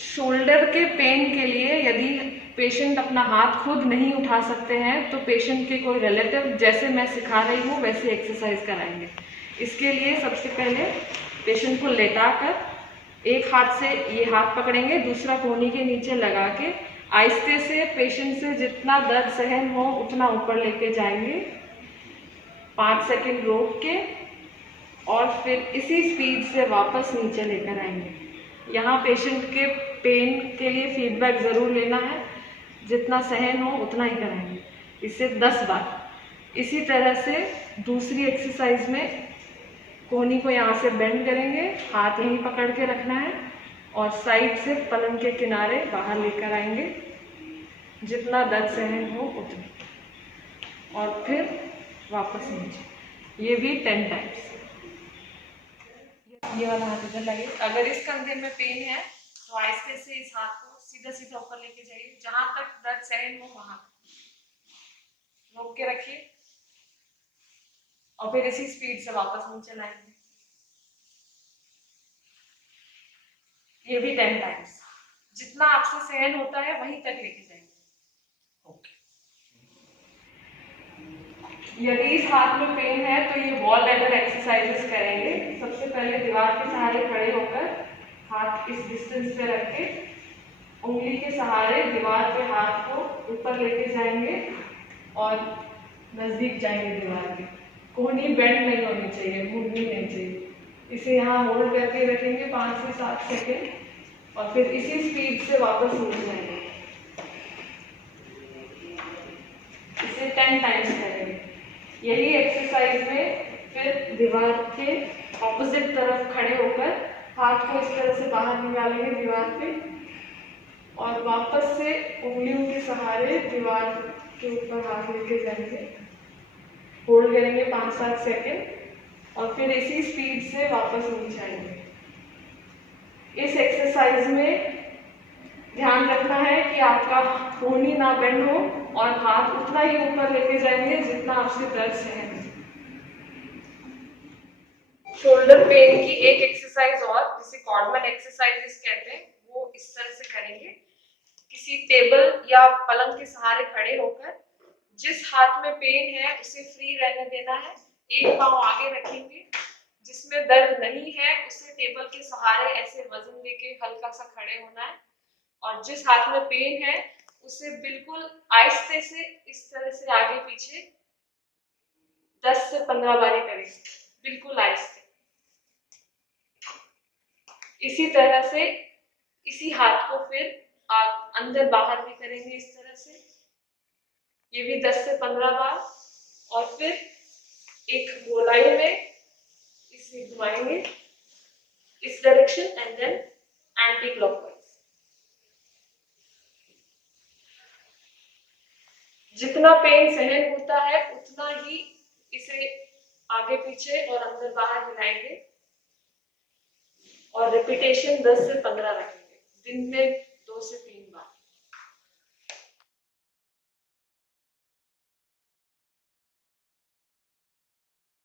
Shoulder के pen के लिए यदि पेशेंट अपना हाथ खुद नहीं उठा सकते हैं तो पेशेंट के कोई रिलेटिव जैसे मैं सिखा रही हूँ वैसे एक्सरसाइज कराएंगे। इसके लिए सबसे पहले पेशेंट को लेटाकर एक हाथ से ये हाथ पकड़ेंगे, दूसरा कोहनी के नीचे लगा के आहिस्ते से पेशेंट से जितना दर्द सहन हो उतना ऊपर लेके जाएंगे, 5 सेकंड रोक के और फिर इसी स्पीड से वापस नीचे लेकर आएंगे। यहाँ पेशेंट के पेन के लिए फीडबैक ज़रूर लेना है, जितना सहन हो उतना ही कराएंगे। इसे 10 बार। इसी तरह से दूसरी एक्सरसाइज में कोहनी को यहाँ से बेंड करेंगे, हाथ यहीं पकड़ के रखना है और साइड से पलंग के किनारे बाहर लेकर आएंगे, जितना दर्द सहन हो उतना, और फिर वापस नीचे। ये भी 10 टाइम्स। ये वाला हाथ इधर लगे। अगर इस कंधे में पेन है तो आहिस्ते से इस हाथ को सीधा सीधा ऊपर लेके जाइए, जहां तक दर्द सहन हो वहां रोक के रखिए और फिर इसी स्पीड से वापस नीचे लाएंगे। ये भी 10 टाइम्स। जितना आपसे सहन होता है वहीं तक लेके जाएंगे। यदि इस हाथ में पेन है तो ये वॉल लेटर एक्सरसाइजेस करेंगे। सबसे पहले दीवार के सहारे खड़े होकर हाथ इस डिस्टेंस पे रख के उंगली के सहारे दीवार पे हाथ को ऊपर लेके जाएंगे और नजदीक जाएंगे दीवार के। कोहनी बेंड नहीं होनी चाहिए, मुड़नी नहीं चाहिए। इसे यहाँ होल्ड करके रखेंगे 5 से 7 सेकेंड और फिर इसी स्पीड से वापस नीचे जाएंगे। इसे 10 टाइम्स करेंगे। यही एक्सरसाइज में फिर दीवार के ऑपोजिट तरफ खड़े होकर हाथ को इस तरह से बाहर निकालेंगे दीवार पे और वापस से उंगलियों के सहारे दीवार के ऊपर हाथ लेके जाएंगे, होल्ड करेंगे 5-7 सेकेंड और फिर इसी स्पीड से वापस नीचे आएंगे। इस एक्सरसाइज में ध्यान रखना है कि आपका कोहनी ना बेंड हो और हाथ उतना ही ऊपर लेके जाएंगे जितना आपसे दर्द सहन हो। शोल्डर पेन की एक एक्सरसाइज और, जिसे कॉर्डमैन एक्सरसाइजेस कहते हैं, वो इस तरह से करेंगे। किसी टेबल या पलंग के सहारे खड़े होकर जिस हाथ में पेन है उसे फ्री रहने देना है। एक पांव आगे रखेंगे, जिसमें दर्द नहीं है उसे टेबल के सहारे ऐसे वजन देके हल्का सा खड़े होना है और जिस हाथ में पेन है उसे बिल्कुल आहिस्ते से इस तरह से आगे पीछे 10 से 15 बारी करें, बिल्कुल आहिस्ते। इसी तरह से इसी हाथ को फिर आप अंदर बाहर भी करेंगे इस तरह से, ये भी 10 से 15 बार और फिर एक गोलाई में इसे घुमाएंगे इस direction and then anti clockwise. जितना पेन सहन होता है उतना ही इसे आगे पीछे और अंदर बाहर हिलाएंगे और रिपीटेशन 10 से 15 रखेंगे। दिन में 2 से